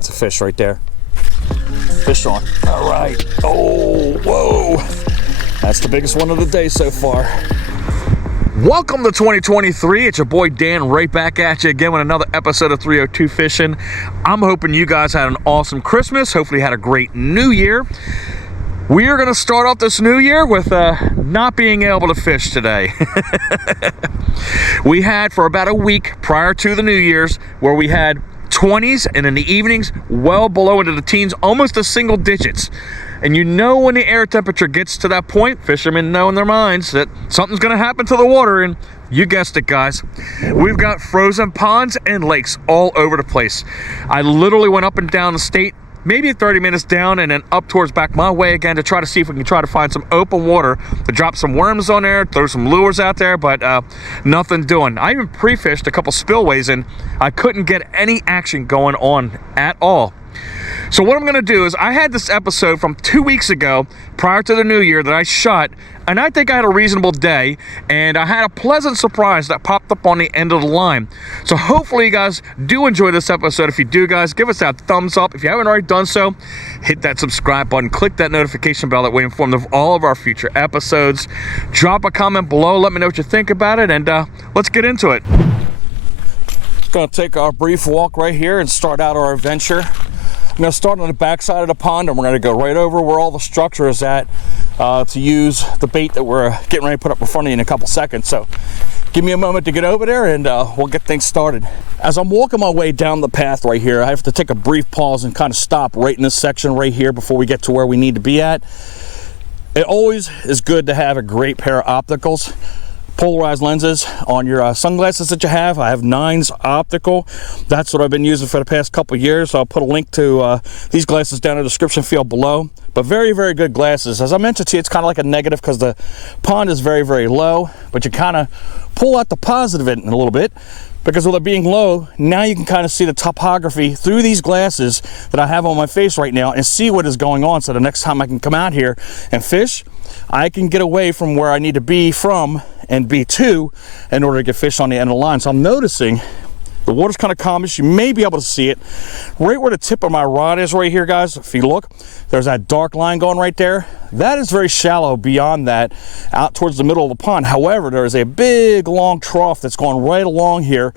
That's a fish right there. Fish on. All right. Oh, whoa. That's the biggest one of the day so far. Welcome to 2023. It's your boy Dan right back at you again with another episode of 302 Fishing. I'm hoping you guys had an awesome Christmas. Hopefully you had a great New Year. We are going to start off this new year with not being able to fish today. We had for about a week prior to the New Year's where we had 20s and in the evenings well below into the teens, almost to single digits. And you know when the air temperature gets to that point, fishermen know in their minds that something's going to happen to the water, and you guessed it, guys. We've got frozen ponds and lakes all over the place. I literally went up and down the state, maybe 30 minutes down and then up towards back my way again to try to see if we can try to find some open water to drop some worms on there, throw some lures out there, but nothing doing. I even pre-fished a couple spillways and I couldn't get any action going on at all. So what I'm going to do is I had this episode from 2 weeks ago prior to the new year that I shot, and I think I had a reasonable day, and I had a pleasant surprise that popped up on the end of the line. So hopefully you guys do enjoy this episode. If you do, guys, give us that thumbs up. If you haven't already done so, hit that subscribe button, click that notification bell, that way you're informed of all of our future episodes. Drop a comment below, let me know what you think about it, and let's get into it. Going to take our brief walk right here and start out our adventure. I'm going to start on the back side of the pond, and we're going to go right over where all the structure is at to use the bait that we're getting ready to put up in front of you in a couple seconds. So give me a moment to get over there and we'll get things started. As I'm walking my way down the path right here, I have to take a brief pause and kind of stop right in this section right here before we get to where we need to be at. It always is good to have a great pair of opticals, polarized lenses on your sunglasses that you have. I have 9's optical. That's what I've been using for the past couple of years. So I'll put a link to these glasses down in the description field below. But very, very good glasses. As I mentioned to you, it's kind of like a negative because the pond is very, very low, but you kind of pull out the positive in a little bit, because with it being low, now you can kind of see the topography through these glasses that I have on my face right now and see what is going on. So the next time I can come out here and fish, I can get away from where I need to be from and be to in order to get fish on the end of the line. So I'm noticing the water's kind of calmish. You may be able to see it right where the tip of my rod is right here, guys. If you look, there's that dark line going right there. That is very shallow beyond that, out towards the middle of the pond. However, there is a big long trough that's going right along here.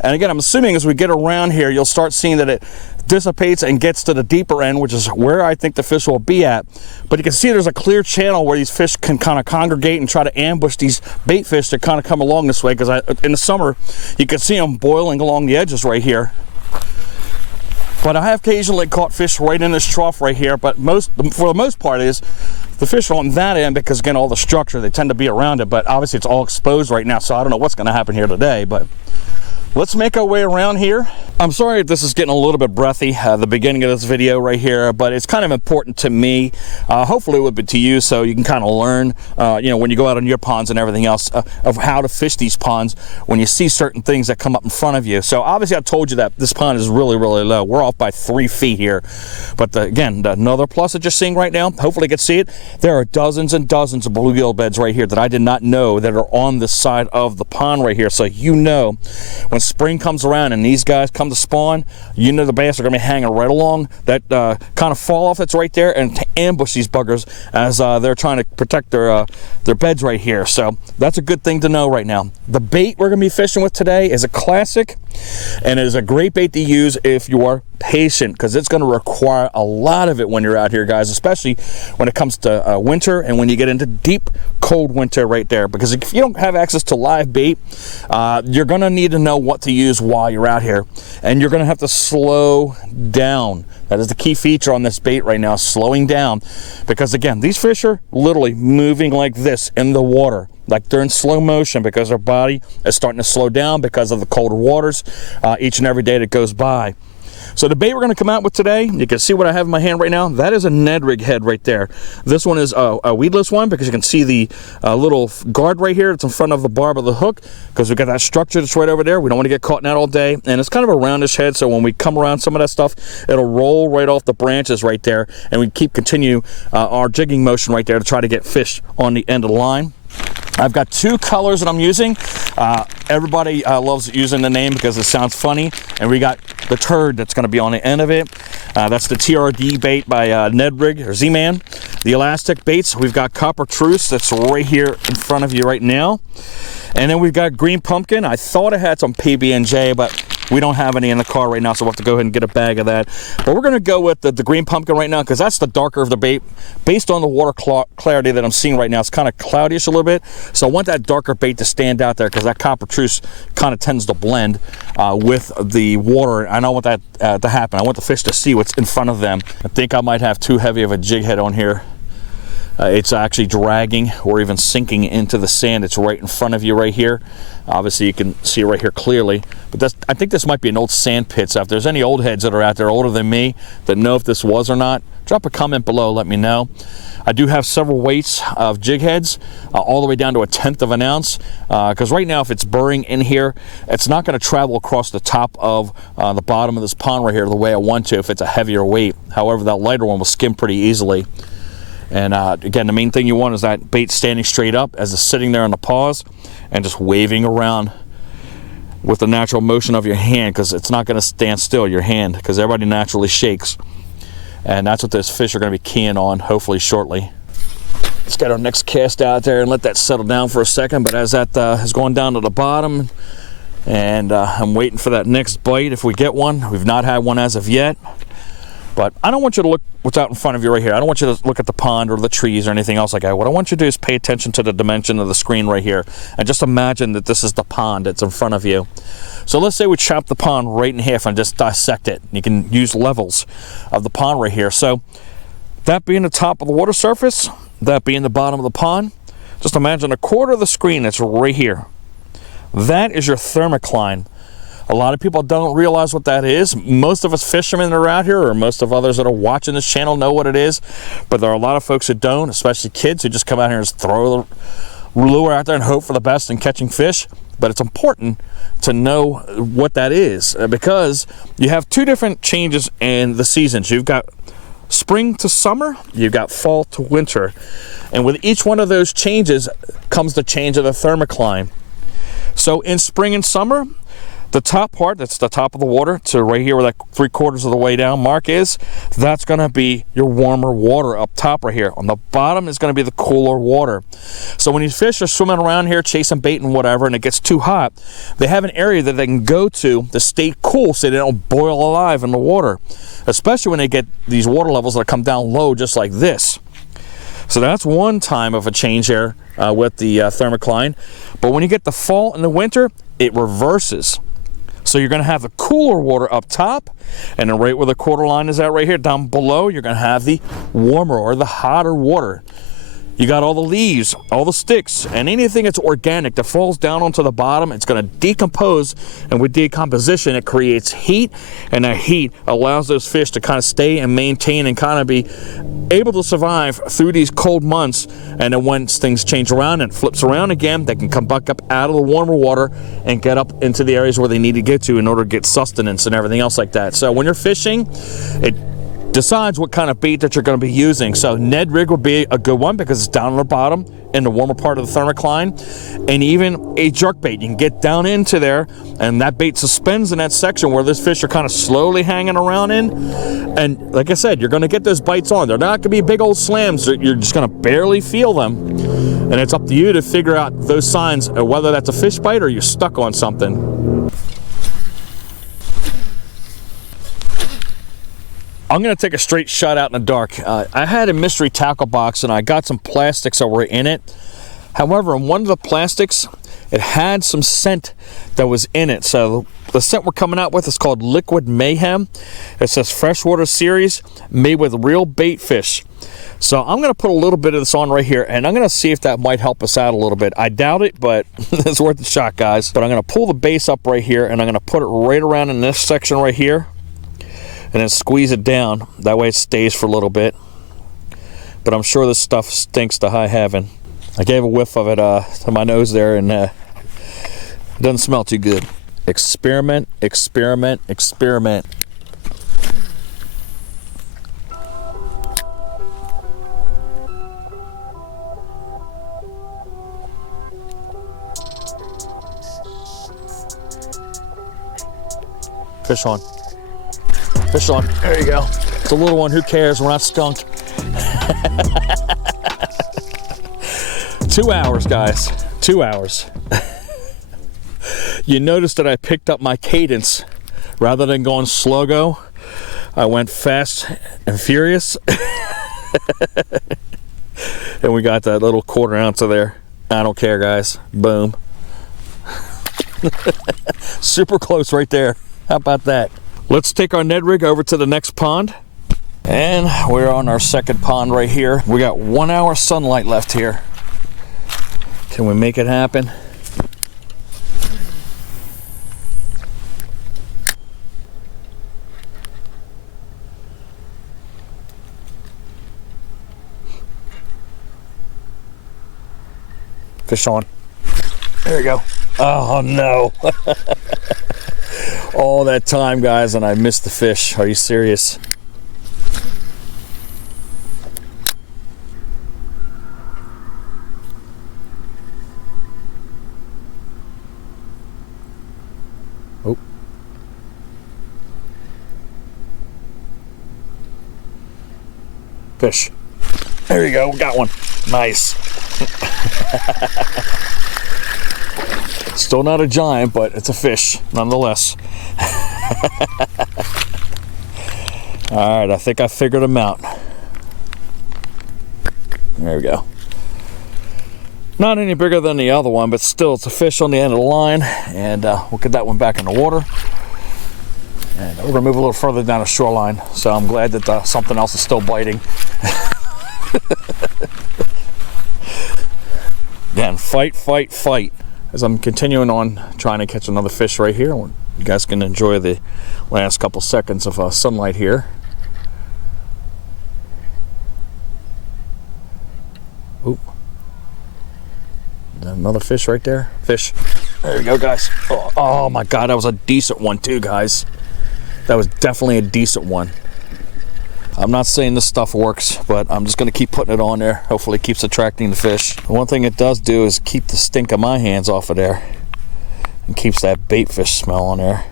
And again, I'm assuming as we get around here, you'll start seeing that it dissipates and gets to the deeper end, which is where I think the fish will be at. But you can see there's a clear channel where these fish can kind of congregate and try to ambush these bait fish that kind of come along this way, because in the summer you can see them boiling along the edges right here. But I have occasionally caught fish right in this trough right here, but for the most part is the fish are on that end because, again, all the structure, they tend to be around it, but obviously it's all exposed right now, so I don't know what's going to happen here today. But let's make our way around here. I'm sorry if this is getting a little bit breathy, the beginning of this video right here, but it's kind of important to me. Hopefully it would be to you, so you can kind of learn, you know, when you go out on your ponds and everything else, of how to fish these ponds when you see certain things that come up in front of you. So obviously I told you that this pond is really, really low. We're off by 3 feet here. But again, another plus that you're seeing right now, hopefully you can see it, there are dozens and dozens of bluegill beds right here that I did not know that are on this side of the pond right here. So you know, when spring comes around and these guys come to spawn, you know the bass are going to be hanging right along that kind of fall off that's right there and to ambush these buggers as they're trying to protect their beds right here. So that's a good thing to know right now. The bait we're going to be fishing with today is a classic, and it is a great bait to use if you are patient, because it's going to require a lot of it when you're out here, guys, especially when it comes to winter and when you get into deep cold winter right there. Because if you don't have access to live bait, you're going to need to know what to use while you're out here, and you're going to have to slow down. That is the key feature on this bait right now, slowing down, because again, these fish are literally moving like this in the water, like they're in slow motion, because their body is starting to slow down because of the colder waters each and every day that goes by. So the bait we're going to come out with today, you can see what I have in my hand right now. That is a Ned rig head right there. This one is a weedless one, because you can see the little guard right here. It's in front of the barb of the hook, because we've got that structure that's right over there. We don't want to get caught in that all day. And it's kind of a roundish head, so when we come around some of that stuff, it'll roll right off the branches right there. And we continue our jigging motion right there to try to get fish on the end of the line. I've got two colors that I'm using. Everybody loves using the name because it sounds funny. And we got the turd that's going to be on the end of it. That's the TRD bait by Nedrig or Z-Man. The elastic baits, we've got Coppertreuse that's right here in front of you right now. And then we've got green pumpkin. I thought I had some PB&J, but we don't have any in the car right now, so we'll have to go ahead and get a bag of that. But we're going to go with the green pumpkin right now because that's the darker of the bait. Based on the water clarity that I'm seeing right now, it's kind of cloudyish a little bit. So I want that darker bait to stand out there because that Coppertreuse kind of tends to blend with the water. I don't want that to happen. I want the fish to see what's in front of them. I think I might have too heavy of a jig head on here. It's actually dragging or even sinking into the sand. It's right in front of you right here. Obviously you can see right here clearly, but I think this might be an old sand pit. So if there's any old heads that are out there older than me that know if this was or not, drop a comment below, let me know. I do have several weights of jig heads, all the way down to 1/10 of an ounce, because right now if it's burrowing in here, it's not going to travel across the top of the bottom of this pond right here the way I want to if it's a heavier weight. However, that lighter one will skim pretty easily. And again, the main thing you want is that bait standing straight up as it's sitting there on the paws and just waving around with the natural motion of your hand, because it's not going to stand still, your hand, because everybody naturally shakes. And that's what those fish are going to be keying on hopefully shortly. Let's get our next cast out there and let that settle down for a second. But as that is going down to the bottom, and I'm waiting for that next bite if we get one. We've not had one as of yet. But I don't want you to look what's out in front of you right here. I don't want you to look at the pond or the trees or anything else like that. What I want you to do is pay attention to the dimension of the screen right here. And just imagine that this is the pond that's in front of you. So let's say we chop the pond right in half and just dissect it. You can use levels of the pond right here. So that being the top of the water surface, that being the bottom of the pond, just imagine a quarter of the screen that's right here. That is your thermocline. A lot of people don't realize what that is. Most of us fishermen that are out here, or most of others that are watching this channel, know what it is. But there are a lot of folks who don't, especially kids who just come out here and just throw the lure out there and hope for the best in catching fish. But it's important to know what that is, because you have two different changes in the seasons. You've got spring to summer, you've got fall to winter. And with each one of those changes comes the change of the thermocline. So in spring and summer, the top part, that's the top of the water, to right here where that 3/4 of the way down mark is, that's going to be your warmer water up top right here. On the bottom is going to be the cooler water. So when these fish are swimming around here chasing bait and whatever, and it gets too hot, they have an area that they can go to stay cool so they don't boil alive in the water, especially when they get these water levels that come down low just like this. So that's one time of a change there with the thermocline. But when you get the fall and the winter, it reverses. So you're going to have the cooler water up top, and then right where the quarter line is at right here, down below, you're going to have the warmer or the hotter water. You got all the leaves, all the sticks, and anything that's organic that falls down onto the bottom, it's going to decompose, and with decomposition, it creates heat, and that heat allows those fish to kind of stay and maintain and kind of be able to survive through these cold months. And then once things change around and flips around again, they can come back up out of the warmer water and get up into the areas where they need to get to in order to get sustenance and everything else like that. So when you're fishing, it decides what kind of bait that you're going to be using. So Ned rig would be a good one because it's down on the bottom in the warmer part of the thermocline. And even a jerk bait, you can get down into there and that bait suspends in that section where those fish are kind of slowly hanging around in. And like I said, you're going to get those bites on. They're not going to be big old slams. You're just going to barely feel them. And it's up to you to figure out those signs, whether that's a fish bite or you're stuck on something. I'm going to take a straight shot out in the dark. I had a mystery tackle box and I got some plastics that were in it. However, in one of the plastics, it had some scent that was in it. So the scent we're coming out with is called Liquid Mayhem. It says freshwater series made with real bait fish. So I'm going to put a little bit of this on right here and I'm going to see if that might help us out a little bit. I doubt it, but it's worth a shot, guys. But I'm going to pull the base up right here and I'm going to put it right around in this section right here. And then squeeze it down. That way it stays for a little bit. But I'm sure this stuff stinks to high heaven. I gave a whiff of it to my nose there, and it doesn't smell too good. Experiment, experiment, experiment. Fish on. Fish on. There you go. It's a little one. Who cares? We're not skunked. 2 hours, guys. 2 hours. You notice that I picked up my cadence. Rather than going slow-go, I went fast and furious. And we got that little 1/4 ounce of there. I don't care, guys. Boom. Super close right there. How about that? Let's take our Ned rig over to the next pond. And we're on our second pond right here. We got 1 hour sunlight left here. Can we make it happen? Fish on. There you go. Oh no. All that time, guys, and I missed the fish. Are you serious? Oh. Fish. There you go. Got one. Nice. Still not a giant, but it's a fish nonetheless. All right, I think I figured him out. There we go. Not any bigger than the other one, but still it's a fish on the end of the line, and we'll get that one back in the water. And we're gonna move a little further down the shoreline, so I'm glad that something else is still biting. Then fight, fight, fight. As I'm continuing on trying to catch another fish right here. You guys can enjoy the last couple seconds of sunlight here. Oop. Another fish right there. Fish. There you go, guys. Oh my God, that was a decent one too, guys. That was definitely a decent one. I'm not saying this stuff works, but I'm just going to keep putting it on there. Hopefully it keeps attracting the fish. One thing it does do is keep the stink of my hands off of there and keeps that bait fish smell on there.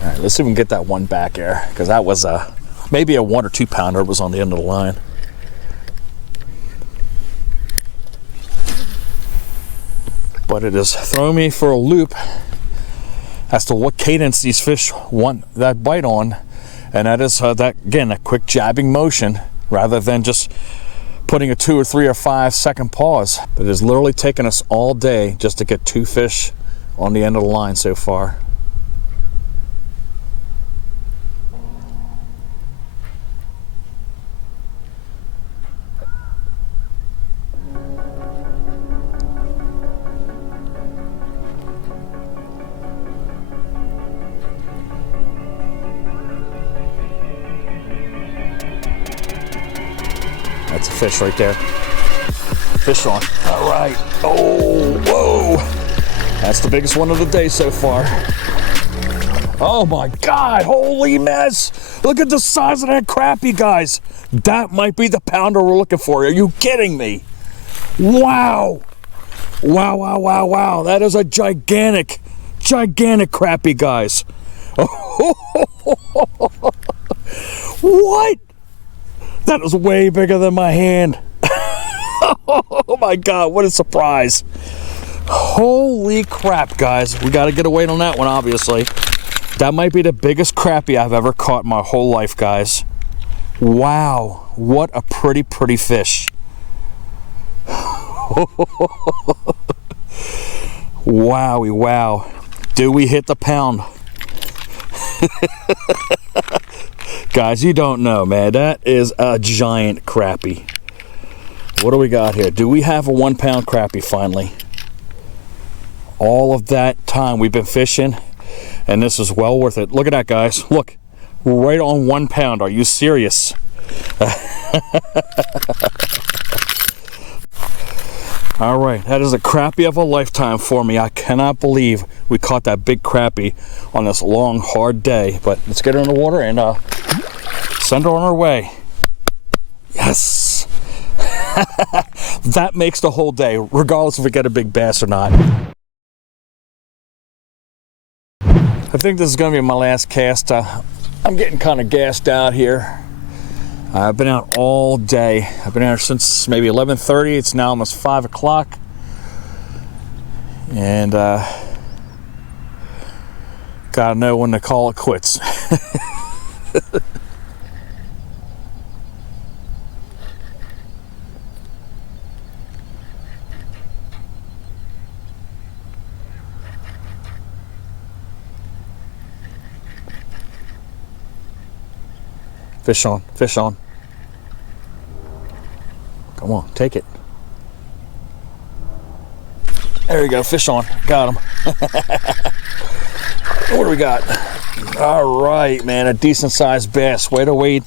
All right, let's see if we can get that one back there, because that was maybe a 1 or 2 pounder. It was on the end of the line. But it has thrown me for a loop as to what cadence these fish want that bite on. And that is that again, a quick jabbing motion rather than just putting a 2 or 3 or 5 second pause. But it has literally taken us all day just to get 2 fish on the end of the line so far. That's a fish right there. Fish on. All right. Oh, whoa. That's the biggest one of the day so far. Oh my God, holy mess. Look at the size of that crappie, guys. That might be the pounder we're looking for. Are you kidding me? Wow. Wow, wow, wow, wow. That is a gigantic, gigantic crappie, guys. What? That is way bigger than my hand. Oh my God, what a surprise. Holy crap, guys. We got to get a weight on that one, obviously. That might be the biggest crappie I've ever caught in my whole life, guys. Wow, what a pretty, pretty fish. Wowie, wow. Do we hit the pound? Guys, you don't know, man. That is a giant crappie. What do we got here? Do we have a 1 pound crappie finally? All of that time we've been fishing, and this is well worth it. Look at that, guys. Look, right on 1 pound. Are you serious? All right, that is a crappie of a lifetime for me. I cannot believe we caught that big crappie on this long, hard day. But let's get her in the water and send her on her way. Yes. That makes the whole day, regardless if we get a big bass or not. I think this is going to be my last cast. I'm getting kind of gassed out here. I've been out all day. I've been out since maybe 11:30. It's now almost 5 o'clock. And gotta know when to call it quits. Fish on, fish on. Come on, take it. There we go, fish on. Got him. What do we got? All right, man, a decent sized bass. Way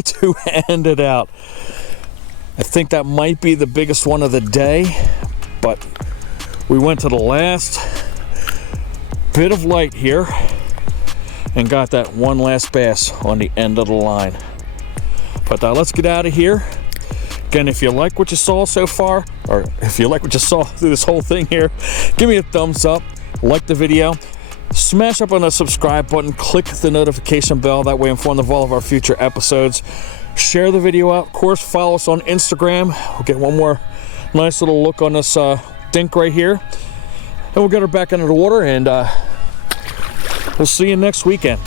to end it out. I think that might be the biggest one of the day, but we went to the last bit of light here and got that one last bass on the end of the line. But let's get out of here. Again, if you like what you saw so far, or if you like what you saw through this whole thing here, give me a thumbs up, like the video, smash up on the subscribe button, click the notification bell, that way informed of all of our future episodes. Share the video out, of course, follow us on Instagram. We'll get one more nice little look on this dink right here. And we'll get her back into the water, and we'll see you next weekend.